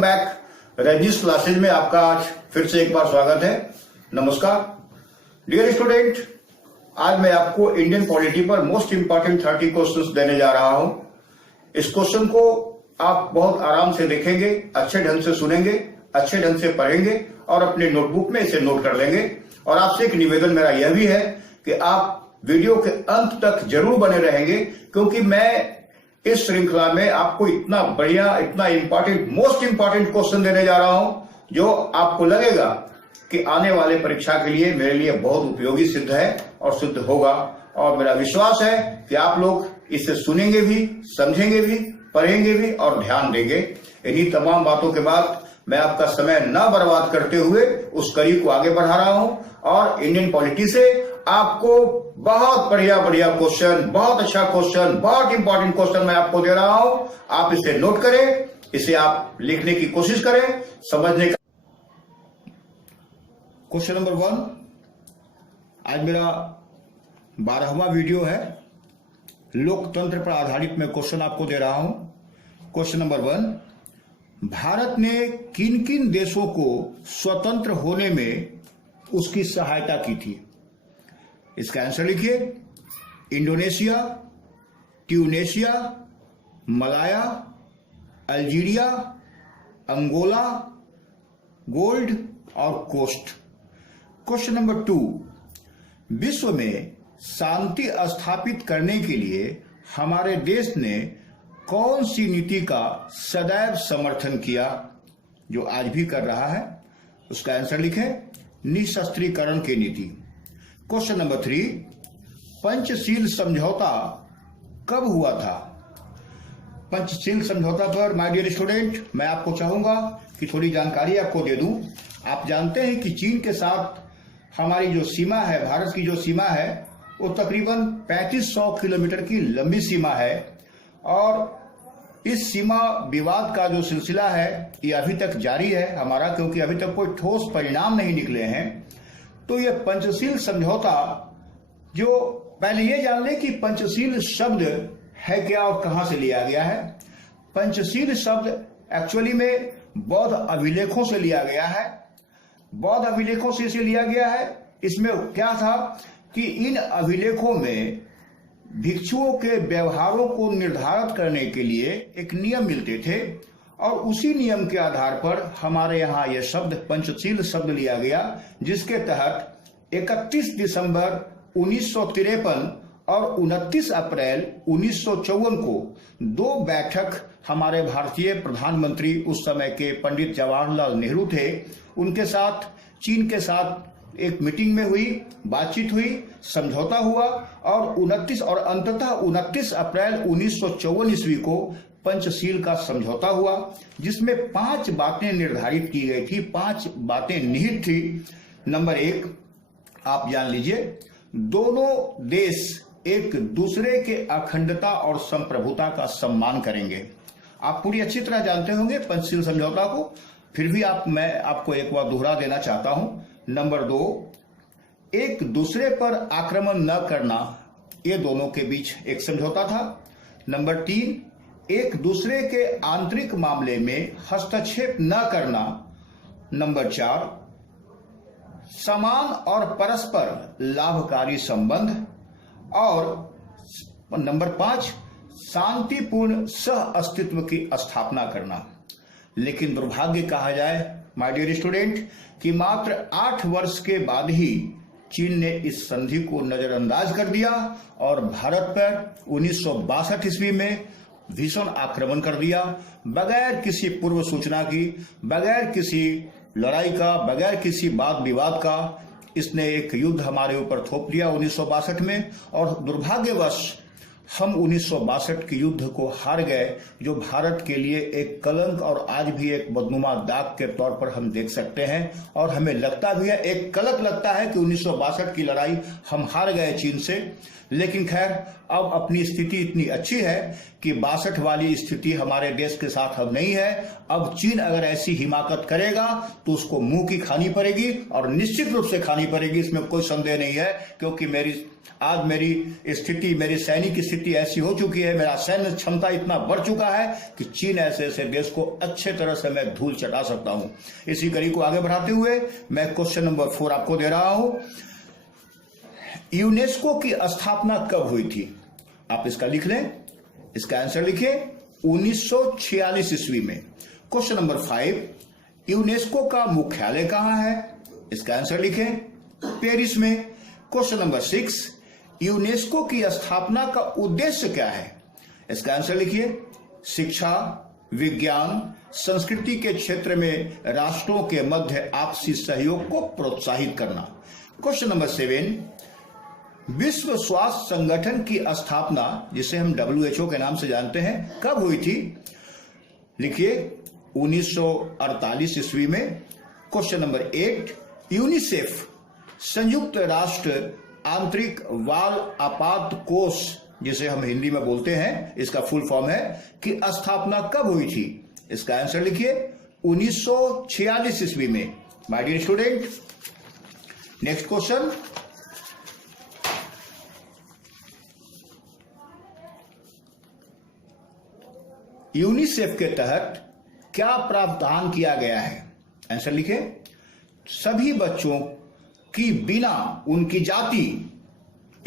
Welcome back. रजिस classes में आपका आज फिर से एक बार स्वागत है। नमस्कार डियर स्टूडेंट, आज मैं आपको इंडियन पॉलिटी पर मोस्ट इंपॉर्टेंट 30 क्वेश्चंस देने जा रहा हूं। इस क्वेश्चन को आप बहुत आराम से देखेंगे, अच्छे ढंग से सुनेंगे, अच्छे ढंग से पढ़ेंगे और अपने नोटबुक में इसे नोट कर लेंगे। और आपसे एक निवेदन मेरा यह भी है कि आप वीडियो के अंत तक जरूर बने रहेंगे, क्योंकि मैं इस श्रृंखला में आपको इतना बढ़िया, इतना इंपॉर्टेंट, मोस्ट इंपॉर्टेंट क्वेश्चन देने जा रहा हूं जो आपको लगेगा कि आने वाले परीक्षा के लिए मेरे लिए बहुत उपयोगी सिद्ध है और सिद्ध होगा। और मेरा विश्वास है कि आप लोग इसे सुनेंगे भी, समझेंगे भी, पढ़ेंगे भी और ध्यान देंगे। इन्हीं तमाम बातों के बाद मैं आपका समय न बर्बाद करते हुए उस कड़ी को आगे बढ़ा रहा हूं और इंडियन पॉलिटी से आपको बहुत बढ़िया क्वेश्चन, बहुत अच्छा क्वेश्चन, बहुत इंपॉर्टेंट क्वेश्चन मैं आपको दे रहा हूं। आप इसे नोट करें, इसे आप लिखने की कोशिश करें, समझने का। क्वेश्चन नंबर 1 आज मेरा 12वां वीडियो है। लोकतंत्र पर आधारित मैं क्वेश्चन आपको दे रहा हूं। क्वेश्चन नंबर 1, भारत ने किन किन देशों को स्वतंत्र होने में उसकी सहायता की थी? इसका आंसर लिखिए। Indonesia, Tunisia, Malaya, Algeria, Angola, Gold और कोस्ट। क्वेश्चन नंबर 2, विश्व में शांति स्थापित करने के लिए हमारे देश ने कौन सी नीति का सदैव समर्थन किया, जो आज भी कर रहा है? उसका आंसर लिखें, निशस्त्रीकरण की नीति। क्वेश्चन नंबर 3, पंचशील समझौता कब हुआ था? पंचशील समझौता पर माय डियर स्टूडेंट मैं आपको चाहूंगा कि थोड़ी जानकारी आपको दे दूं। आप जानते हैं कि चीन के साथ हमारी जो सीमा है, भारत की जो सीमा है, वो तकरीबन 3500 किलोमीटर की लंबी सीमा है। और इस सीमा विवाद का जो सिलसिला है ये अभी तक जारी है हमारा, क्योंकि अभी तक कोई ठोस परिणाम नहीं निकले हैं। तो ये पंचशील समझौता, जो पहले ये जान लें कि पंचशील शब्द है क्या और कहां से लिया गया है। पंचशील शब्द एक्चुअली में बौद्ध अभिलेखों से लिया गया है। बौद्ध अभिलेखों से इसे लिया गया है। इसमें क्या था कि इन अभिलेखों में भिक्षुओं के व्यवहारों को निर्धारित करने के लिए एक नियम मिलते थे और उसी नियम के आधार पर हमारे यहाँ यह शब्द पंचशील शब्द लिया गया, जिसके तहत 31 दिसंबर 1953 और 29 अप्रैल 1954 को 2 बैठक हमारे भारतीय प्रधानमंत्री उस समय के पंडित जवाहरलाल नेहरू थे, उनके साथ चीन के साथ एक मीटिंग में हुई, बातचीत हुई, समझौता हुआ और 29 अप्रैल 1954 ईस्वी को पंचशील का समझौता हुआ, जिसमें 5 बातें निर्धारित की गई थी, 5 बातें निहित थी। नंबर 1 आप जान लीजिए, दोनों देश एक दूसरे के अखंडता और संप्रभुता का सम्मान करेंगे। आप पूरी अच्छी तरह जानते होंगे पंचशील समझौता को, फिर भी मैं आपको एक बार दोहरा देना चाहता हूं। नंबर 2, एक दूसरे पर आक्रमण न करना, ये दोनों के बीच एक समझौता था। नंबर 3, एक दूसरे के आंतरिक मामले में हस्तक्षेप न करना। नंबर 4, समान और परस्पर लाभकारी संबंध। और नंबर 5, शांतिपूर्ण सह अस्तित्व की स्थापना करना। लेकिन दुर्भाग्य कहा जाए माय डियर स्टूडेंट कि मात्र 8 वर्ष के बाद ही चीन ने इस संधि को नजरअंदाज कर दिया और भारत पर 1962 ईस्वी में भीषण आक्रमण कर दिया, बगैर किसी पूर्व सूचना की, बगैर किसी लड़ाई का, बगैर किसी वाद विवाद का। इसने एक युद्ध हमारे ऊपर थोप दिया 1962 में और दुर्भाग्यवश हम 1962 के युद्ध को हार गए, जो भारत के लिए एक कलंक और आज भी एक बदनुमा दाग के तौर पर हम देख सकते हैं। और हमें लगता भी है, एक कलंक लगता है कि 1962 की लड़ाई हम हार गए चीन से। लेकिन खैर, अब अपनी स्थिति इतनी अच्छी है कि 62 वाली स्थिति हमारे देश के साथ अब नहीं है। अब चीन अगर ऐसी हिमाकत करेगा तो उसको मुंह की खानी पड़ेगी और निश्चित रूप से खानी पड़ेगी, इसमें कोई संदेह नहीं है। क्योंकि आज मेरी सैनिक की स्थिति ऐसी हो चुकी है, मेरा सैन्य क्षमता इतना बढ़ चुका है कि चीन ऐसे देश को अच्छे तरह से मैं धूल चटा सकता हूं। इसी कड़ी को आगे बढ़ाते हुए मैं क्वेश्चन नंबर 4 आपको दे रहा हूं। यूनेस्को की स्थापना कब हुई थी? आप इसका लिख लें, इसका आंसर लिखिए 1946 ईस्वी में। क्वेश्चन नंबर 5, यूनेस्को का मुख्यालय कहां है? इसका आंसर लिखें पेरिस में। क्वेश्चन नंबर 6, यूनेस्को की स्थापना का उद्देश्य क्या है? इसका आंसर लिखिए शिक्षा, विज्ञान, संस्कृति के क्षेत्र में राष्ट्रों के मध्य आपसी सहयोग को प्रोत्साहित करना। क्वेश्चन नंबर 7, विश्व स्वास्थ्य संगठन की स्थापना, जिसे हम WHO के नाम से जानते हैं, कब हुई थी? लिखिए 1948 ईस्वी में। क्वेश्चन नंबर 8, यूनिसेफ संयुक्त राष्ट्र आंतरिक बाल आपात कोष, जिसे हम हिंदी में बोलते हैं, इसका फुल फॉर्म है, कि स्थापना कब हुई थी? इसका आंसर लिखिए 1946 ईस्वी में। My dear student, next question, UNICEF के तहत क्या प्रावधान किया गया है? आंसर लिखे सभी बच्चों की बिना उनकी जाति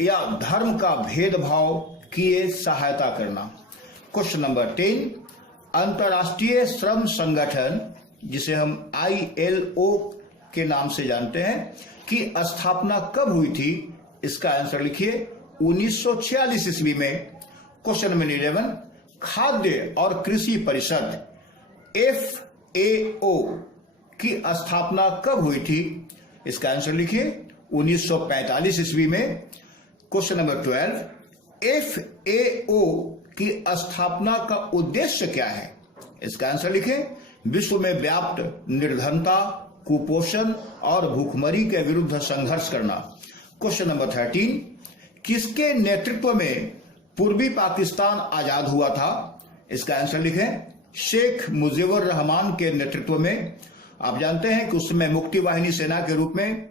या धर्म का भेदभाव किए सहायता करना। क्वेश्चन नंबर 10, अंतर्राष्ट्रीय श्रम संगठन, जिसे हम ILO के नाम से जानते हैं, की स्थापना कब हुई थी? इसका आंसर लिखिए 1946 ईस्वी में। क्वेश्चन नंबर 11, खाद्य और कृषि परिषद FAO की स्थापना कब हुई थी? इसका आंसर लिखिए 1945 ईस्वी में। क्वेश्चन नंबर 12, FAO की स्थापना का उद्देश्य क्या है? इसका आंसर लिखें विश्व में व्याप्त निर्धनता, कुपोषण और भूखमरी के विरुद्ध संघर्ष करना। क्वेश्चन नंबर 13, किसके नेतृत्व में पूर्वी पाकिस्तान आजाद हुआ था? इसका आंसर लिखें शेख मुजीबुर रहमान के नेतृत्व में। आप जानते हैं कि उस समय मुक्ति वाहिनी सेना के रूप में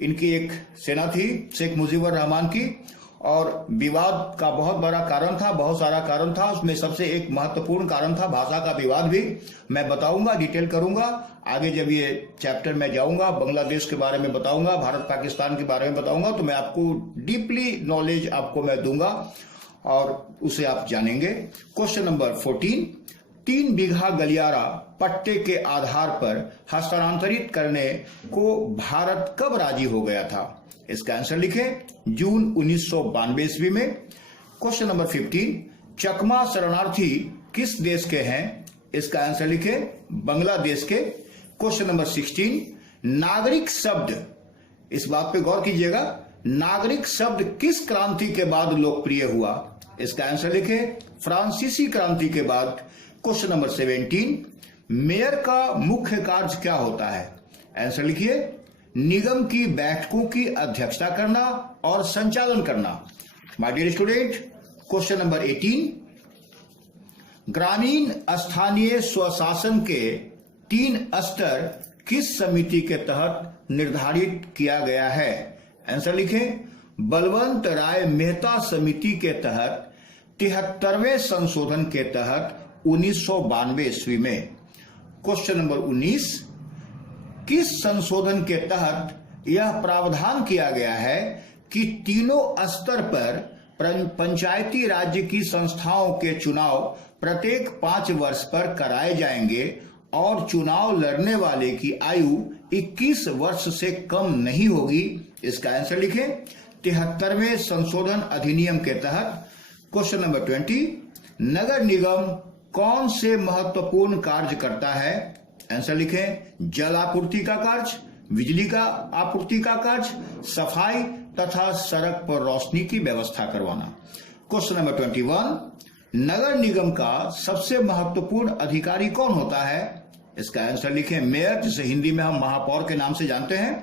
इनकी एक सेना थी शेख मुजीबुर रहमान की, और विवाद का बहुत बड़ा कारण था, बहुत सारा कारण था, उसमें सबसे एक महत्वपूर्ण कारण था भाषा का विवाद भी। मैं बताऊंगा, डिटेल करूंगा आगे, जब ये चैप्टर में जाऊंगा, बांग्लादेश के बारे में बताऊंगा, भारत पाकिस्तान के बारे में बताऊंगा, तो मैं आपको डीपली नॉलेज आपको मैं दूंगा और उसे आप जानेंगे। क्वेश्चन नंबर 14, 3 बीघा गलियारा पट्टे के आधार पर हस्तांतरित करने को भारत कब राजी हो गया था? इसका आंसर लिखें जून 1992 ईस्वी में। क्वेश्चन नंबर 15, चकमा शरणार्थी किस देश के हैं? इसका आंसर लिखें बांग्लादेश के। क्वेश्चन नंबर 16, नागरिक शब्द, इस बात पे गौर कीजिएगा, नागरिक शब्द किस क्रांति के बाद लोकप्रिय हुआ? इसका आंसर लिखें फ्रांसीसी क्रांति के बाद। क्वेश्चन नंबर 17, मेयर का मुख्य कार्य क्या होता है? आंसर लिखिए निगम की बैठकों की अध्यक्षता करना और संचालन करना। My dear student, question number 18, ग्रामीण स्थानीय स्वशासन के 3 स्तर किस समिति के तहत निर्धारित किया गया है? आंसर लिखें बलवंत राय मेहता समिति के तहत 73वें संशोधन के तहत 1992 ईस्वी में। क्वेश्चन नंबर 19, किस संशोधन के तहत यह प्रावधान किया गया है कि तीनों स्तर पर पंचायती राज्य की संस्थाओं के चुनाव प्रत्येक 5 वर्ष पर कराए जाएंगे और चुनाव लड़ने वाले की आयु 21 वर्ष से कम नहीं होगी? इसका आंसर लिखें 73वें संशोधन अधिनियम के तहत। क्वेश्चन नंबर 20, नगर निगम कौन से महत्वपूर्ण कार्य करता है? आंसर लिखें जल आपूर्ति का कार्य, बिजली का आपूर्ति का कार्य, सफाई तथा सड़क पर रोशनी की व्यवस्था करवाना। क्वेश्चन नंबर 21, नगर निगम का सबसे महत्वपूर्ण अधिकारी कौन होता है? इसका आंसर लिखें मेयर, जिसे हिंदी में हम महापौर के नाम से जानते हैं।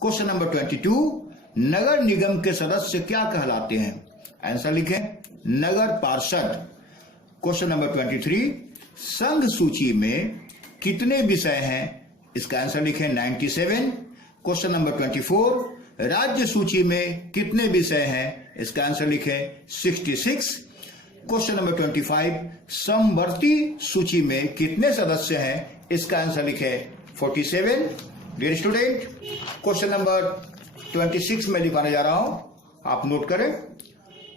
क्वेश्चन नंबर 22, नगर निगम के सदस्य क्या कहलाते हैं? आंसर लिखें नगर पार्षद। क्वेश्चन नंबर 23, संघ सूची में कितने विषय हैं? इसका आंसर लिखें 97। क्वेश्चन नंबर 24, राज्य सूची में कितने विषय हैं? इसका आंसर लिखें 66। क्वेश्चन नंबर 25, समवर्ती सूची में कितने सदस्य हैं? इसका आंसर लिखें 47। डियर स्टूडेंट, क्वेश्चन नंबर 26 में लिखाने जा रहा हूं, आप नोट करें।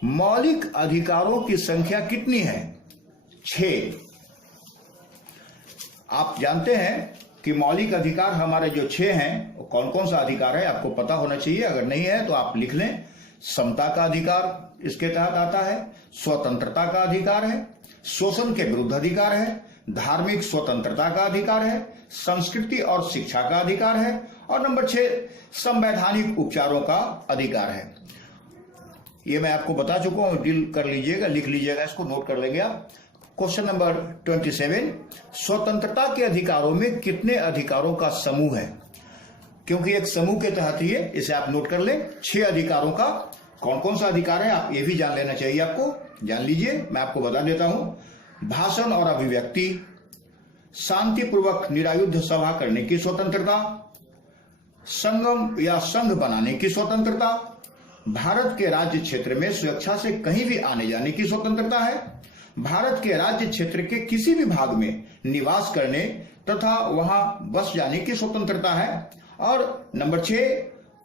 मौलिक अधिकारों की संख्या कितनी है? 6। आप जानते हैं कि मौलिक अधिकार हमारे जो 6 हैं वो कौन कौन सा अधिकार है, आपको पता होना चाहिए। अगर नहीं है तो आप लिख लें। समता का अधिकार इसके तहत आता है, स्वतंत्रता का अधिकार है, शोषण के विरुद्ध अधिकार है, धार्मिक स्वतंत्रता का अधिकार है, संस्कृति और शिक्षा का अधिकार है, और नंबर 6 संवैधानिक उपचारों का अधिकार है। ये मैं आपको बता चुका हूं, डील कर लीजिएगा, लिख लीजिएगा, इसको नोट कर लेंगे आप। क्वेश्चन नंबर 27, स्वतंत्रता के अधिकारों में कितने अधिकारों का समूह है? क्योंकि एक समूह के तहत ही है, इसे आप नोट कर लें। 6 अधिकारों का कौन कौन सा अधिकार है, आप ये भी जान लेना चाहिए आपको। जान लीजिए, मैं आपको बता देता हूं। भाषण और अभिव्यक्ति, शांतिपूर्वक निरायुध सभा करने की स्वतंत्रता, संगम या संघ बनाने की स्वतंत्रता, भारत के राज्य क्षेत्र में स्वेच्छा से कहीं भी आने जाने की स्वतंत्रता है, भारत के राज्य क्षेत्र के किसी भी भाग में निवास करने तथा वहां बस जाने की स्वतंत्रता है, और नंबर 6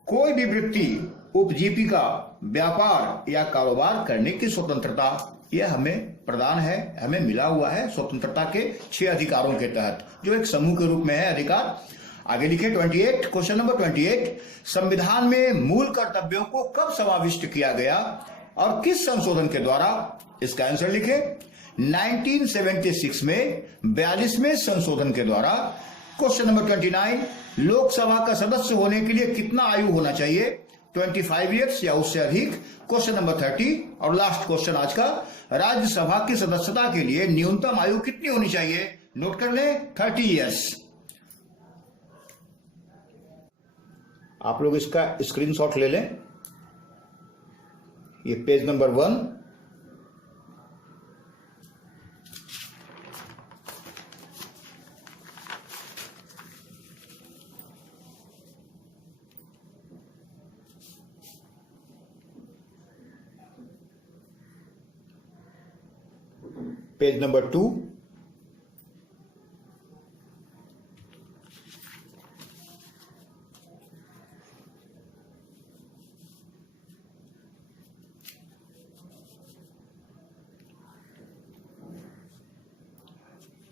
कोई भी व्यक्ति उपजीविका, व्यापार या कारोबार करने की स्वतंत्रता। यह हमें प्रदान है, हमें मिला हुआ है स्वतंत्रता के 6 अधिकारों के तहत, जो एक समूह के रूप में है अधिकार। आगे लिखे 28, क्वेश्चन नंबर 28, संविधान में मूल कर्तव्यों को कब समाविष्ट किया गया और किस संशोधन के द्वारा? इसका आंसर लिखे 1976 में 42वें संशोधन के द्वारा। क्वेश्चन नंबर 29, लोकसभा का सदस्य होने के लिए कितना आयु होना चाहिए? 25 ईयर्स या उससे अधिक। क्वेश्चन नंबर 30 और लास्ट क्वेश्चन आज का, राज्यसभा की सदस्यता के लिए न्यूनतम आयु कितनी होनी चाहिए? नोट कर लें 30 ईयर्स। आप लोग इसका स्क्रीनशॉट ले लें। ये page number 1, page number 2,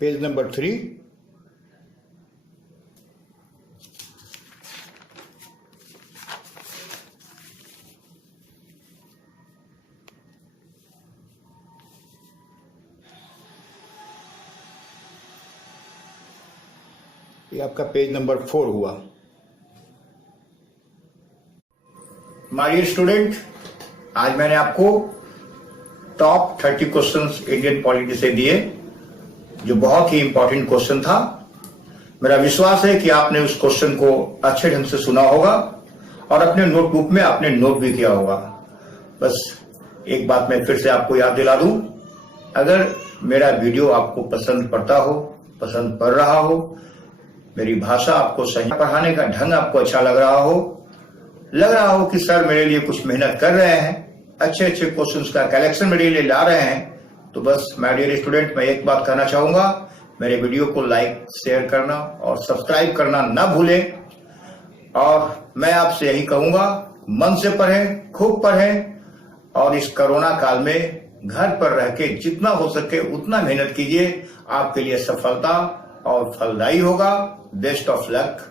page number 3, ये आपका पेज नंबर 4 हुआ। माय डियर स्टूडेंट, आज मैंने आपको टॉप 30 क्वेश्चंस इंडियन पॉलिटी से दिए, जो बहुत ही इंपॉर्टेंट क्वेश्चन था। मेरा विश्वास है कि आपने उस क्वेश्चन को अच्छे ढंग से सुना होगा और अपने नोटबुक में आपने नोट भी किया होगा। बस एक बात मैं फिर से आपको याद दिला दूं, अगर मेरा वीडियो आपको पसंद पड़ता हो, पसंद पड़ रहा हो, मेरी भाषा आपको सही, पढ़ाने का ढंग आपको अच्छा लग रहा हो कि सर मेरे लिए कुछ मेहनत कर रहे हैं, अच्छे अच्छे क्वेश्चंस का कलेक्शन मेरे लिए ला रहे हैं, तो बस माय डियर स्टूडेंट, मैं एक बात कहना चाहूंगा, मेरे वीडियो को लाइक, शेयर करना और सब्सक्राइब करना ना भूलें। और मैं आपसे यही कहूंगा, मन से पढ़ें, खूब पढ़ें, और इस कोरोना काल में घर पर रह के जितना हो सके उतना मेहनत कीजिए। आपके लिए सफलता और फलदायी होगा। Best of luck.